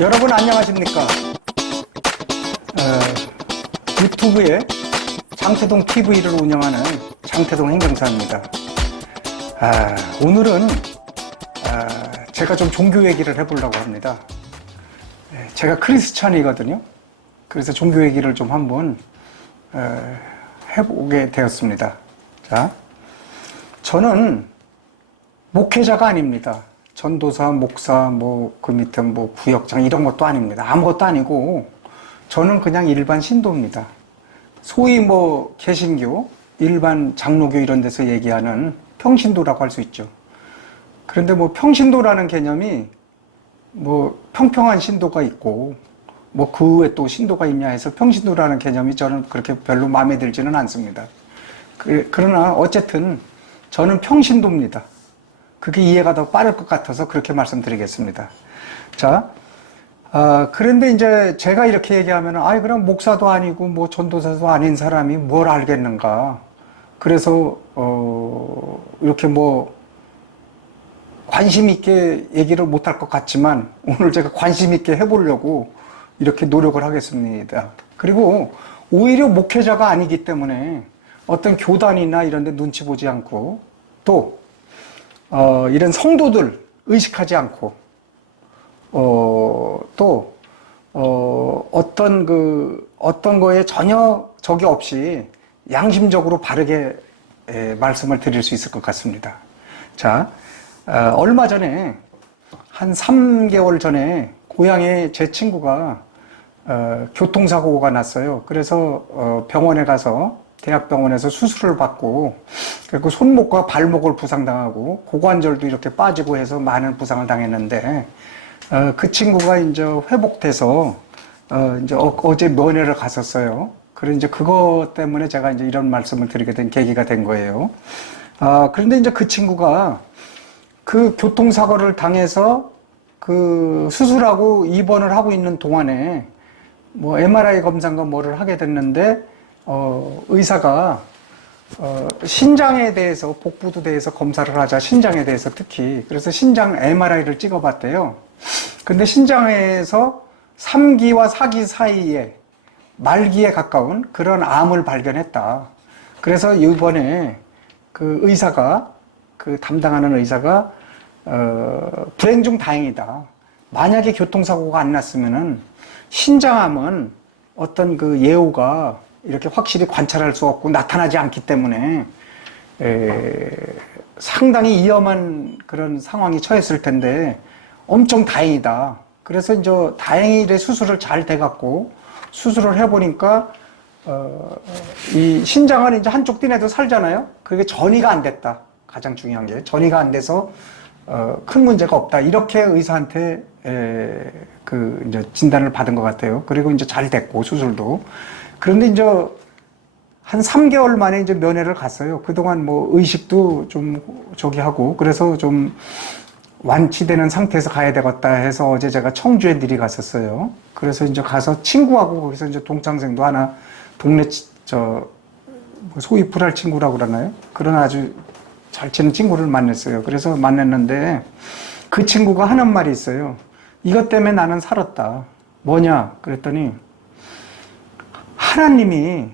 여러분 안녕하십니까? 유튜브에 장태동 TV를 운영하는 장태동 행정사입니다. 오늘은 제가 좀 종교 얘기를 해보려고 합니다. 제가 크리스찬이거든요. 그래서 종교 얘기를 좀 한번 해보게 되었습니다. 자, 저는 목회자가 아닙니다. 전도사, 목사, 그 밑에 구역장 이런 것도 아닙니다. 아무것도 아니고 저는 그냥 일반 신도입니다. 소위 개신교, 일반 장로교 이런 데서 얘기하는 평신도라고 할 수 있죠. 그런데 평신도라는 개념이 평평한 신도가 있고 그 외에 또 신도가 있냐 해서 평신도라는 개념이 저는 그렇게 별로 마음에 들지는 않습니다. 그러나 어쨌든 저는 평신도입니다. 그게 이해가 더 빠를 것 같아서 그렇게 말씀드리겠습니다. 자, 그런데 이제 제가 이렇게 얘기하면, 그럼 목사도 아니고 전도사도 아닌 사람이 뭘 알겠는가. 그래서, 이렇게 관심 있게 얘기를 못할 것 같지만, 오늘 제가 관심 있게 해보려고 이렇게 노력을 하겠습니다. 그리고 오히려 목회자가 아니기 때문에 어떤 교단이나 이런 데 눈치 보지 않고, 또, 이런 성도들 의식하지 않고, 또, 어떤 거에 전혀 적이 없이 양심적으로 바르게 말씀을 드릴 수 있을 것 같습니다. 자, 얼마 전에, 한 3개월 전에, 고향에 제 친구가, 교통사고가 났어요. 그래서, 병원에 가서, 대학병원에서 수술을 받고, 그리고 손목과 발목을 부상당하고, 고관절도 이렇게 빠지고 해서 많은 부상을 당했는데, 그 친구가 이제 회복돼서, 이제 어제 면회를 갔었어요. 그래 이제 그거 때문에 제가 이제 이런 말씀을 드리게 된 계기가 된 거예요. 그런데 이제 그 친구가 그 교통사고를 당해서 그 수술하고 입원을 하고 있는 동안에 MRI 검사인가 뭐를 하게 됐는데, 의사가, 신장에 대해서, 복부에 대해서 검사를 하자, 신장에 대해서 특히. 그래서 신장 MRI를 찍어봤대요. 근데 신장에서 3기와 4기 사이에 말기에 가까운 그런 암을 발견했다. 그래서 이번에 그 의사가, 그 담당하는 의사가, 불행 중 다행이다. 만약에 교통사고가 안 났으면은 신장암은 어떤 그 예후가 이렇게 확실히 관찰할 수 없고 나타나지 않기 때문에 상당히 위험한 그런 상황이 처했을 텐데 엄청 다행이다. 그래서 이제 다행히 수술을 잘 돼갖고 수술을 해보니까 이 신장은 이제 한쪽 띠내도 살잖아요. 그게 전이가 안 됐다. 가장 중요한 게 전이가 안 돼서 큰 문제가 없다. 이렇게 의사한테 이제 진단을 받은 것 같아요. 그리고 이제 잘 됐고 수술도. 그런데 이제 한 3개월 만에 이제 면회를 갔어요. 그동안 의식도 좀 하고 그래서 좀 완치되는 상태에서 가야 되겠다 해서 어제 제가 청주에 미리 갔었어요. 그래서 이제 가서 친구하고 거기서 이제 동창생도 하나 동네 소위 불알 친구라고 그러나요? 그런 아주 잘 치는 친구를 만났어요. 그래서 만났는데 그 친구가 하는 말이 있어요. 이것 때문에 나는 살았다. 뭐냐? 그랬더니 하나님이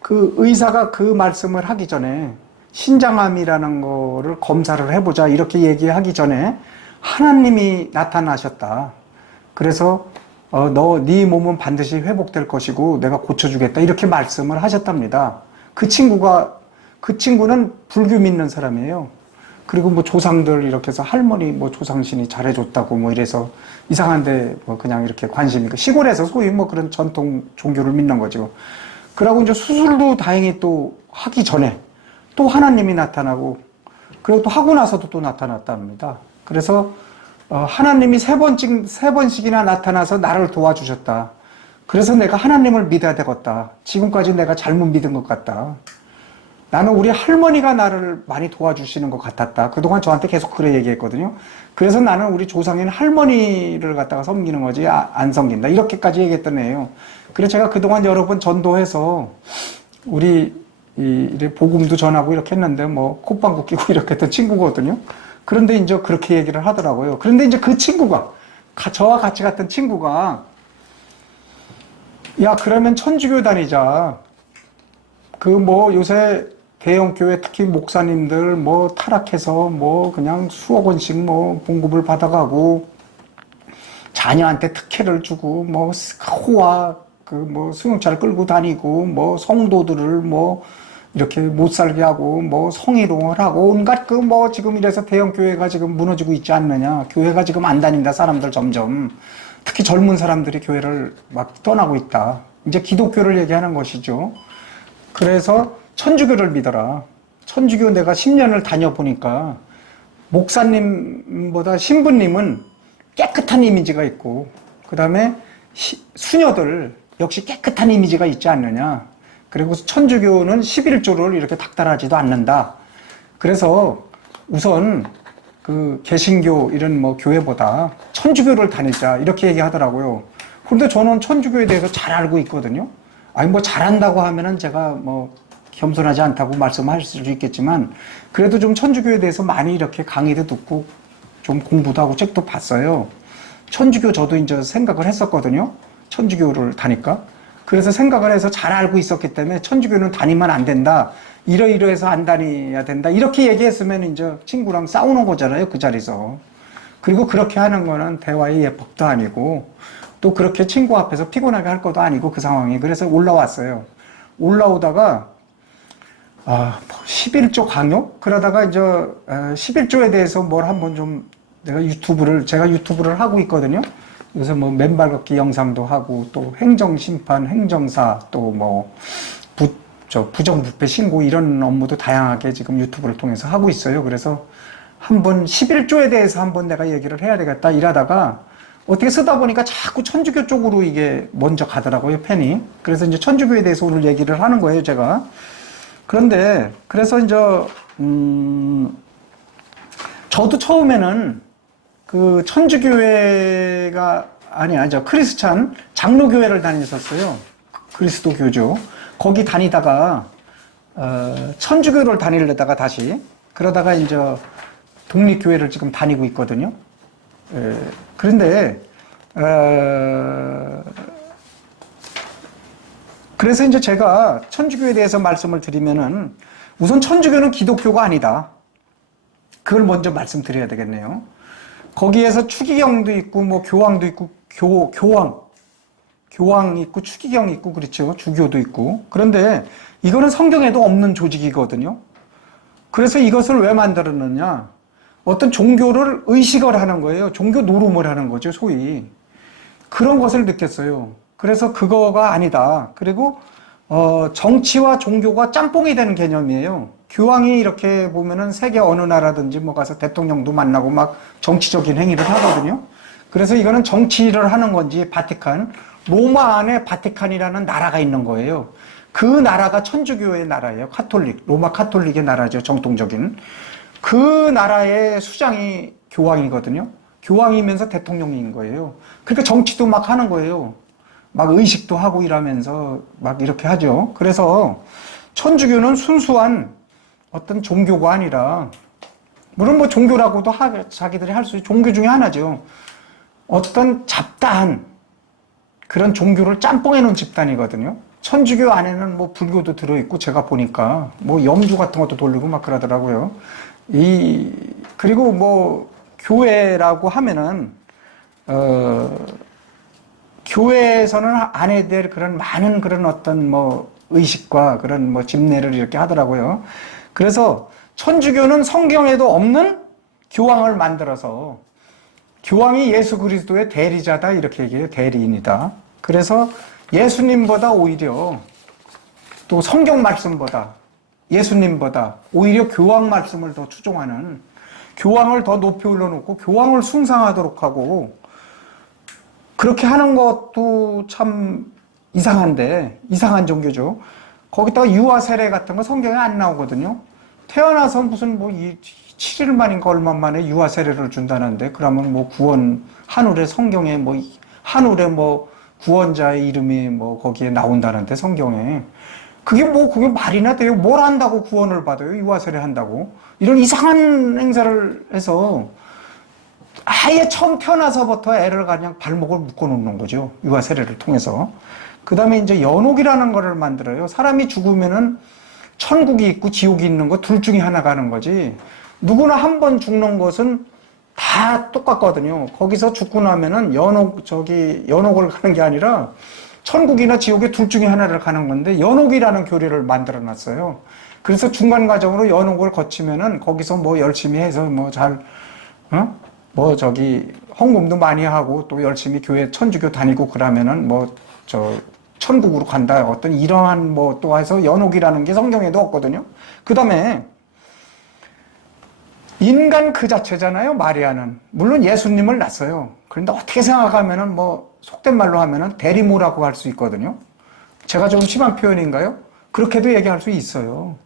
그 의사가 그 말씀을 하기 전에 신장암이라는 거를 검사를 해보자 이렇게 얘기하기 전에 하나님이 나타나셨다. 그래서 네 몸은 반드시 회복될 것이고 내가 고쳐주겠다 이렇게 말씀을 하셨답니다. 그 친구는 불교 믿는 사람이에요. 그리고 조상들 이렇게 해서 할머니 조상신이 잘해줬다고 이래서 이상한데 그냥 이렇게 관심이 있고 시골에서 소위 그런 전통 종교를 믿는 거죠. 그러고 이제 수술도 다행히 또 하기 전에 또 하나님이 나타나고 그리고 또 하고 나서도 또 나타났답니다. 그래서 하나님이 세 번씩이나 나타나서 나를 도와주셨다. 그래서 내가 하나님을 믿어야 되겠다. 지금까지 내가 잘못 믿은 것 같다. 나는 우리 할머니가 나를 많이 도와주시는 것 같았다. 그동안 저한테 계속 그래 얘기했거든요. 그래서 나는 우리 조상인 할머니를 갖다가 섬기는 거지 안 섬긴다. 이렇게까지 얘기했던 애예요. 그래서 제가 그동안 여러 번 전도해서 우리 복음도 전하고 이렇게 했는데 콧방귀 끼고 이렇게 했던 친구거든요. 그런데 이제 그렇게 얘기를 하더라고요. 그런데 이제 그 친구가 저와 같이 갔던 친구가, 야, 그러면 천주교 다니자. 그 뭐 요새 대형교회 특히 목사님들 뭐 타락해서 뭐 그냥 수억 원씩 뭐 봉급을 받아가고 자녀한테 특혜를 주고 뭐 호화 그 뭐 승용차를 끌고 다니고 뭐 성도들을 뭐 이렇게 못 살게 하고 뭐 성희롱을 하고 온갖 그 뭐 지금 이래서 대형교회가 지금 무너지고 있지 않느냐. 교회가 지금 안 다닌다. 사람들 점점 특히 젊은 사람들이 교회를 막 떠나고 있다. 이제 기독교를 얘기하는 것이죠. 그래서 천주교를 믿어라. 천주교 내가 10년을 다녀보니까 목사님보다 신부님은 깨끗한 이미지가 있고 그 다음에 수녀들 역시 깨끗한 이미지가 있지 않느냐. 그리고 천주교는 11조를 이렇게 닥달하지도 않는다. 그래서 우선 그 개신교 이런 뭐 교회보다 천주교를 다니자 이렇게 얘기하더라고요. 그런데 저는 천주교에 대해서 잘 알고 있거든요. 아니 뭐 잘한다고 하면은 제가 뭐 겸손하지 않다고 말씀할 수도 있겠지만 그래도 좀 천주교에 대해서 많이 이렇게 강의도 듣고 좀 공부도 하고 책도 봤어요. 천주교 저도 이제 생각을 했었거든요. 천주교를 다니까. 그래서 생각을 해서 잘 알고 있었기 때문에 천주교는 다니면 안 된다. 이러이러해서 안 다녀야 된다. 이렇게 얘기했으면 이제 친구랑 싸우는 거잖아요. 그 자리에서. 그리고 그렇게 하는 거는 대화의 예법도 아니고 또 그렇게 친구 앞에서 피곤하게 할 것도 아니고 그 상황이. 그래서 올라왔어요. 올라오다가 11조 강요? 그러다가 이제 11조에 대해서 뭘 한번 좀 제가 유튜브를 하고 있거든요. 요새 뭐 맨발 걷기 영상도 하고 또 행정심판, 행정사 또 뭐 부정부패 신고 이런 업무도 다양하게 지금 유튜브를 통해서 하고 있어요. 그래서 한번 11조에 대해서 한번 내가 얘기를 해야 되겠다 이러다가 어떻게 쓰다 보니까 자꾸 천주교 쪽으로 이게 먼저 가더라고요, 펜이. 그래서 이제 천주교에 대해서 오늘 얘기를 하는 거예요, 제가. 그런데, 그래서 이제, 저도 처음에는 그 천주교회가, 저 크리스찬 장로교회를 다녔었어요. 그리스도교죠. 거기 다니다가, 천주교를 다니려다가 다시, 그러다가 이제 독립교회를 지금 다니고 있거든요. 그런데, 그래서 이제 제가 천주교에 대해서 말씀을 드리면은 우선 천주교는 기독교가 아니다. 그걸 먼저 말씀드려야 되겠네요. 거기에서 추기경도 있고 뭐 교황도 있고 교황 있고 추기경 있고 그렇죠. 주교도 있고. 그런데 이거는 성경에도 없는 조직이거든요. 그래서 이것을 왜 만들었느냐? 어떤 종교를 의식을 하는 거예요. 종교 노름을 하는 거죠, 소위. 그런 것을 느꼈어요. 그래서 그거가 아니다. 그리고 정치와 종교가 짬뽕이 되는 개념이에요. 교황이 이렇게 보면은 세계 어느 나라든지 뭐 가서 대통령도 만나고 막 정치적인 행위를 하거든요. 그래서 이거는 정치를 하는 건지 바티칸, 로마 안에 바티칸이라는 나라가 있는 거예요. 그 나라가 천주교의 나라예요. 카톨릭, 로마 카톨릭의 나라죠. 정통적인. 그 나라의 수장이 교황이거든요. 교황이면서 대통령인 거예요. 그러니까 정치도 막 하는 거예요. 막 의식도 하고 이러면서 막 이렇게 하죠. 그래서 천주교는 순수한 어떤 종교가 아니라, 물론 뭐 종교라고도 자기들이 할 수 있는 종교 중에 하나죠. 어떤 잡다한 그런 종교를 짬뽕해 놓은 집단이거든요. 천주교 안에는 뭐 불교도 들어있고 제가 보니까 뭐 염주 같은 것도 돌리고 막 그러더라고요. 그리고 뭐 교회라고 하면은 교회에서는 안 해야 될 그런 많은 그런 어떤 뭐 의식과 그런 뭐 집례를 이렇게 하더라고요. 그래서 천주교는 성경에도 없는 교황을 만들어서 교황이 예수 그리스도의 대리자다 이렇게 얘기해요. 대리인이다. 그래서 예수님보다 오히려 또 성경 말씀보다 예수님보다 오히려 교황 말씀을 더 추종하는, 교황을 더 높이 올려놓고 교황을 숭상하도록 하고 그렇게 하는 것도 참 이상한 종교죠. 거기다가 유아 세례 같은 거 성경에 안 나오거든요. 태어나서 무슨 뭐 7일 만인가 얼마 만에 유아 세례를 준다는데, 그러면 뭐 구원, 한울에 성경에 뭐 한울에 뭐 구원자의 이름이 뭐 거기에 나온다는데 성경에. 그게 말이나 돼요? 뭘 한다고 구원을 받아요? 유아 세례 한다고? 이런 이상한 행사를 해서 아예 처음 태어나서부터 애를 그냥 발목을 묶어 놓는 거죠. 유아 세례를 통해서. 그 다음에 이제 연옥이라는 거를 만들어요. 사람이 죽으면은 천국이 있고 지옥이 있는 거 둘 중에 하나 가는 거지. 누구나 한 번 죽는 것은 다 똑같거든요. 거기서 죽고 나면은 연옥을 가는 게 아니라 천국이나 지옥의 둘 중에 하나를 가는 건데 연옥이라는 교리를 만들어 놨어요. 그래서 중간 과정으로 연옥을 거치면은 거기서 뭐 열심히 해서 헌금도 많이 하고 또 열심히 교회 천주교 다니고 그러면은 천국으로 간다. 어떤 이러한 또 해서 연옥이라는 게 성경에도 없거든요. 그 다음에 인간 그 자체잖아요. 마리아는. 물론 예수님을 낳았어요. 그런데 어떻게 생각하면은 속된 말로 하면은 대리모라고 할 수 있거든요. 제가 좀 심한 표현인가요? 그렇게도 얘기할 수 있어요.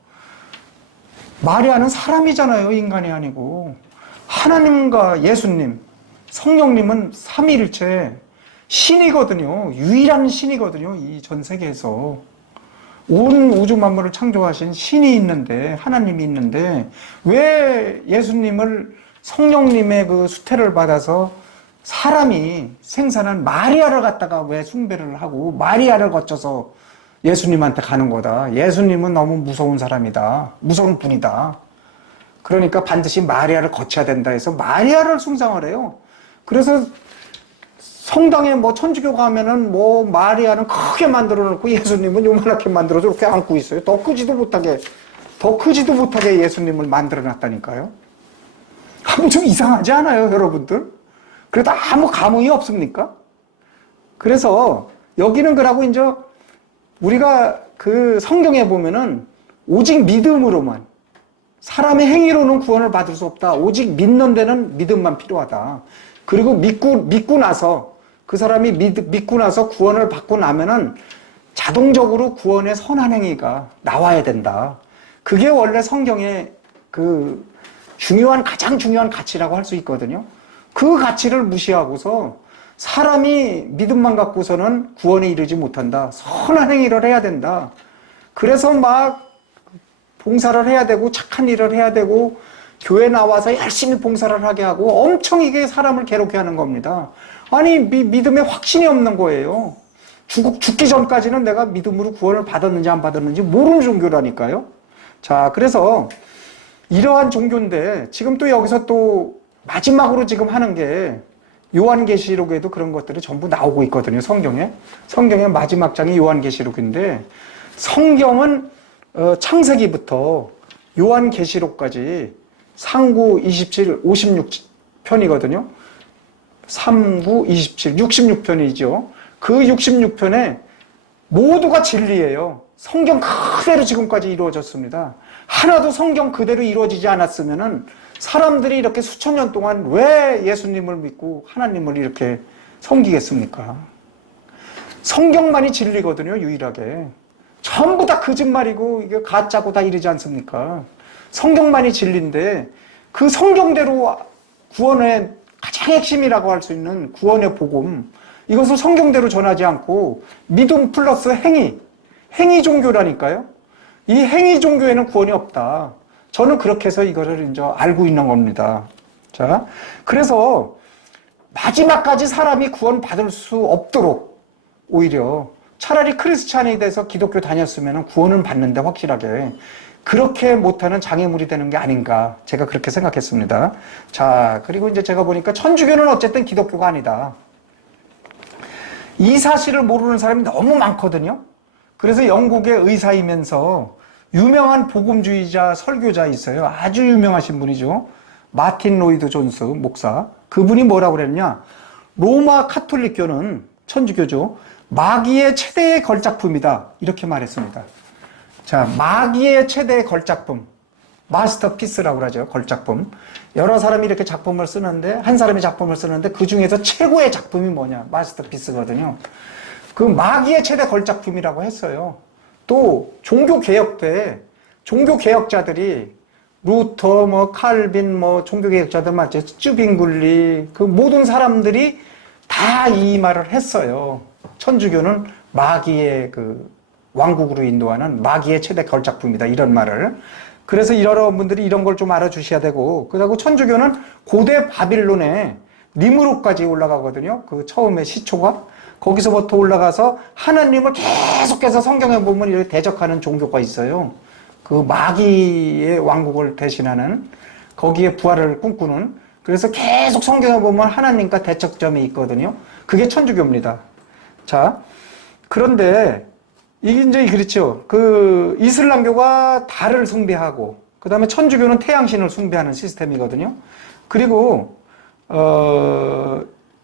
마리아는 사람이잖아요. 인간이 아니고. 하나님과 예수님, 성령님은 삼위일체 신이거든요. 유일한 신이거든요. 이 전 세계에서. 온 우주 만물을 창조하신 신이 있는데, 하나님이 있는데, 왜 예수님을 성령님의 그 수태를 받아서 사람이 생산한 마리아를 갖다가 왜 숭배를 하고, 마리아를 거쳐서 예수님한테 가는 거다. 예수님은 너무 무서운 사람이다. 무서운 분이다. 그러니까 반드시 마리아를 거쳐야 된다 해서 마리아를 숭상을 해요. 그래서 성당에 천주교 가면은 마리아는 크게 만들어 놓고 예수님은 요만하게 만들어서 이렇게 안고 있어요. 더 크지도 못하게 예수님을 만들어 놨다니까요. 좀 이상하지 않아요, 여러분들? 그래도 아무 감흥이 없습니까? 그래서 여기는 그러고 이제 우리가 그 성경에 보면은 오직 믿음으로만, 사람의 행위로는 구원을 받을 수 없다. 오직 믿는 데는 믿음만 필요하다. 그리고 믿고 나서 그 사람이 믿고 나서 구원을 받고 나면은 자동적으로 구원의 선한 행위가 나와야 된다. 그게 원래 성경의 그 가장 중요한 가치라고 할 수 있거든요. 그 가치를 무시하고서 사람이 믿음만 갖고서는 구원에 이르지 못한다. 선한 행위를 해야 된다. 그래서 봉사를 해야 되고 착한 일을 해야 되고 교회 나와서 열심히 봉사를 하게 하고 엄청 이게 사람을 괴롭게 하는 겁니다. 아니 믿음에 확신이 없는 거예요. 죽기 전까지는 내가 믿음으로 구원을 받았는지 안 받았는지 모르는 종교라니까요. 자, 그래서 이러한 종교인데 지금 또 여기서 또 마지막으로 지금 하는 게 요한계시록에도 그런 것들이 전부 나오고 있거든요. 성경의 마지막 장이 요한계시록인데 성경은 창세기부터 요한계시록까지 39, 27, 56편이거든요. 39, 27, 66편이죠. 그 66편에 모두가 진리예요. 성경 그대로 지금까지 이루어졌습니다. 하나도 성경 그대로 이루어지지 않았으면은 사람들이 이렇게 수천 년 동안 왜 예수님을 믿고 하나님을 이렇게 섬기겠습니까? 성경만이 진리거든요, 유일하게. 전부 다 거짓말이고 이게 가짜고 다 이러지 않습니까? 성경만이 진리인데 그 성경대로 구원의 가장 핵심이라고 할 수 있는 구원의 복음, 이것을 성경대로 전하지 않고 믿음 플러스 행위 종교라니까요. 이 행위 종교에는 구원이 없다. 저는 그렇게 해서 이거를 이제 알고 있는 겁니다. 자, 그래서 마지막까지 사람이 구원 받을 수 없도록 오히려 차라리 크리스찬이 돼서 기독교 다녔으면 구원은 받는데 확실하게 그렇게 못하는 장애물이 되는 게 아닌가, 제가 그렇게 생각했습니다. 자, 그리고 이제 제가 보니까 천주교는 어쨌든 기독교가 아니다. 이 사실을 모르는 사람이 너무 많거든요. 그래서 영국의 의사이면서 유명한 복음주의자 설교자 있어요. 아주 유명하신 분이죠. 마틴 로이드 존스 목사. 그분이 뭐라고 그랬냐? 로마 카톨릭교는, 천주교죠, 마귀의 최대의 걸작품이다. 이렇게 말했습니다. 자, 마귀의 최대의 걸작품. 마스터피스라고 그러죠. 걸작품. 여러 사람이 이렇게 작품을 쓰는데, 한 사람이 작품을 쓰는데 그 중에서 최고의 작품이 뭐냐? 마스터피스거든요. 그 마귀의 최대 걸작품이라고 했어요. 또 종교개혁 때 종교개혁자들이 루터, 칼빈, 종교개혁자들 맞죠? 쯔빙글리, 그 모든 사람들이 다 이 말을 했어요. 천주교는 마귀의 그 왕국으로 인도하는 마귀의 최대 걸작품이다. 이런 말을. 그래서 여러분들이 이런 걸 좀 알아주셔야 되고, 그리고 천주교는 고대 바빌론에 님으로까지 올라가거든요. 그 처음에 시초가. 거기서부터 올라가서 하나님을 계속해서 성경에 보면 이렇게 대적하는 종교가 있어요. 그 마귀의 왕국을 대신하는, 거기에 부활을 꿈꾸는. 그래서 계속 성경에 보면 하나님과 대척점이 있거든요. 그게 천주교입니다. 자, 그런데 이게 이제 그렇죠. 그 이슬람교가 달을 숭배하고, 그 다음에 천주교는 태양신을 숭배하는 시스템이거든요. 그리고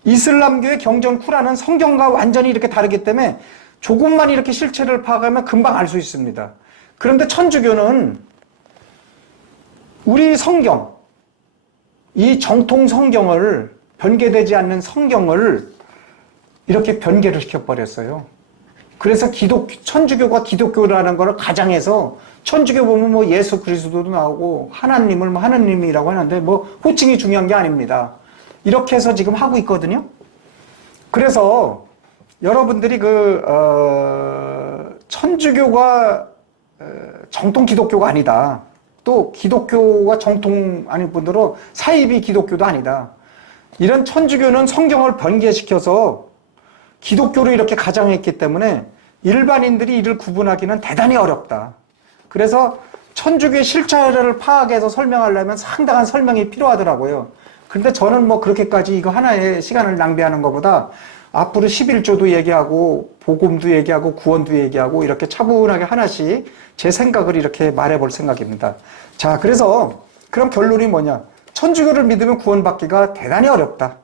이슬람교의 경전쿠란은 성경과 완전히 이렇게 다르기 때문에 조금만 이렇게 실체를 파악하면 금방 알 수 있습니다. 그런데 천주교는 우리 성경, 이 정통 성경을, 변개되지 않는 성경을 이렇게 변개를 시켜버렸어요. 그래서 천주교가 기독교라는 걸 가장해서, 천주교 보면 뭐 예수 그리스도도 나오고 하나님을 뭐 하나님이라고 하는데 뭐 호칭이 중요한 게 아닙니다. 이렇게 해서 지금 하고 있거든요. 그래서 여러분들이 천주교가 정통 기독교가 아니다. 또 기독교가 정통 아닌 분들은 사이비 기독교도 아니다. 이런 천주교는 성경을 변개시켜서 기독교로 이렇게 가장했기 때문에 일반인들이 이를 구분하기는 대단히 어렵다. 그래서 천주교의 실체를 파악해서 설명하려면 상당한 설명이 필요하더라고요. 그런데 저는 뭐 그렇게까지 이거 하나의 시간을 낭비하는 것보다 앞으로 11조도 얘기하고 복음도 얘기하고 구원도 얘기하고 이렇게 차분하게 하나씩 제 생각을 이렇게 말해볼 생각입니다. 자, 그래서 그럼 결론이 뭐냐? 천주교를 믿으면 구원받기가 대단히 어렵다.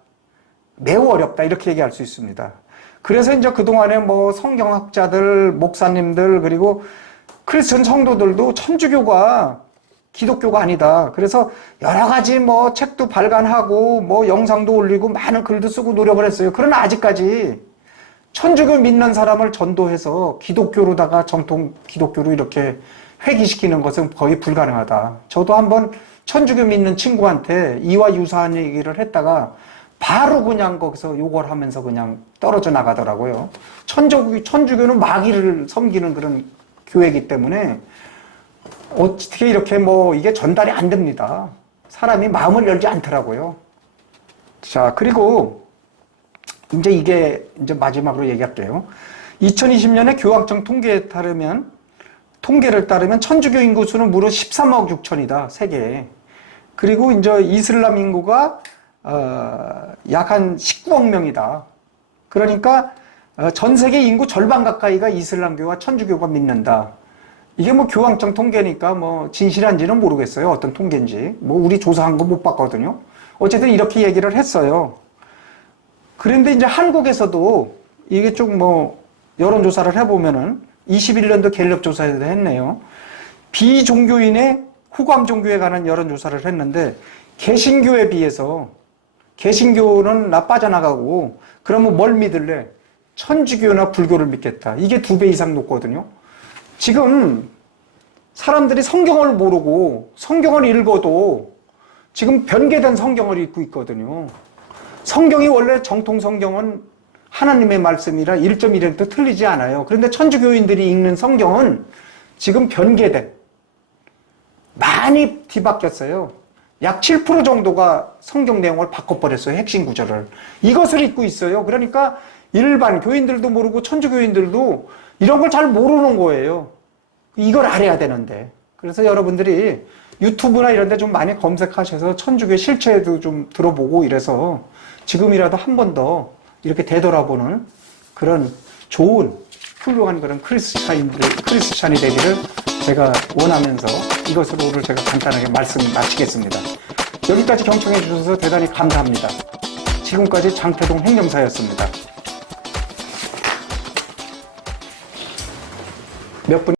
매우 어렵다. 이렇게 얘기할 수 있습니다. 그래서 이제 그동안에 뭐 성경학자들, 목사님들, 그리고 크리스천 성도들도 천주교가 기독교가 아니다. 그래서 여러 가지 뭐 책도 발간하고 뭐 영상도 올리고 많은 글도 쓰고 노력을 했어요. 그러나 아직까지 천주교 믿는 사람을 전도해서 기독교로다가 정통 기독교로 이렇게 회귀시키는 것은 거의 불가능하다. 저도 한번 천주교 믿는 친구한테 이와 유사한 얘기를 했다가 바로 그냥 거기서 욕을 하면서 그냥 떨어져 나가더라고요. 천주교는 마귀를 섬기는 그런 교회이기 때문에 어떻게 이렇게 뭐 이게 전달이 안 됩니다. 사람이 마음을 열지 않더라고요. 자, 그리고 이제 이게 이제 마지막으로 얘기할게요. 2020년에 교황청 통계를 따르면 천주교 인구 수는 무려 13억 6천이다, 세계에. 그리고 이제 이슬람 인구가 약 한 19억 명이다. 그러니까 전 세계 인구 절반 가까이가 이슬람교와 천주교가 믿는다. 이게 뭐 교황청 통계니까 뭐 진실한지는 모르겠어요. 어떤 통계인지. 뭐 우리 조사한 거 못 봤거든요. 어쨌든 이렇게 얘기를 했어요. 그런데 이제 한국에서도 이게 좀 뭐 여론조사를 해보면은 21년도 갤럽 조사에도 했네요. 비종교인의 후광 종교에 관한 여론조사를 했는데 개신교에 비해서 개신교는 나 빠져나가고 그러면 뭘 믿을래? 천주교나 불교를 믿겠다. 이게 2배 이상 높거든요. 지금 사람들이 성경을 모르고 성경을 읽어도 지금 변개된 성경을 읽고 있거든요. 성경이 원래 정통 성경은 하나님의 말씀이라 1.1도 틀리지 않아요. 그런데 천주교인들이 읽는 성경은 지금 변개된, 많이 뒤바뀌었어요. 약 7% 정도가 성경 내용을 바꿔버렸어요. 핵심 구절을. 이것을 읽고 있어요. 그러니까 일반 교인들도 모르고 천주교인들도 이런 걸 잘 모르는 거예요. 이걸 알아야 되는데. 그래서 여러분들이 유튜브나 이런 데 좀 많이 검색하셔서 천주교의 실체도 좀 들어보고 이래서 지금이라도 한 번 더 이렇게 되돌아보는 그런 좋은 훌륭한 그런 크리스찬이 되기를 제가 원하면서 이것으로 오늘 제가 간단하게 말씀 마치겠습니다. 여기까지 경청해 주셔서 대단히 감사합니다. 지금까지 장태동 행정사였습니다. 몇 분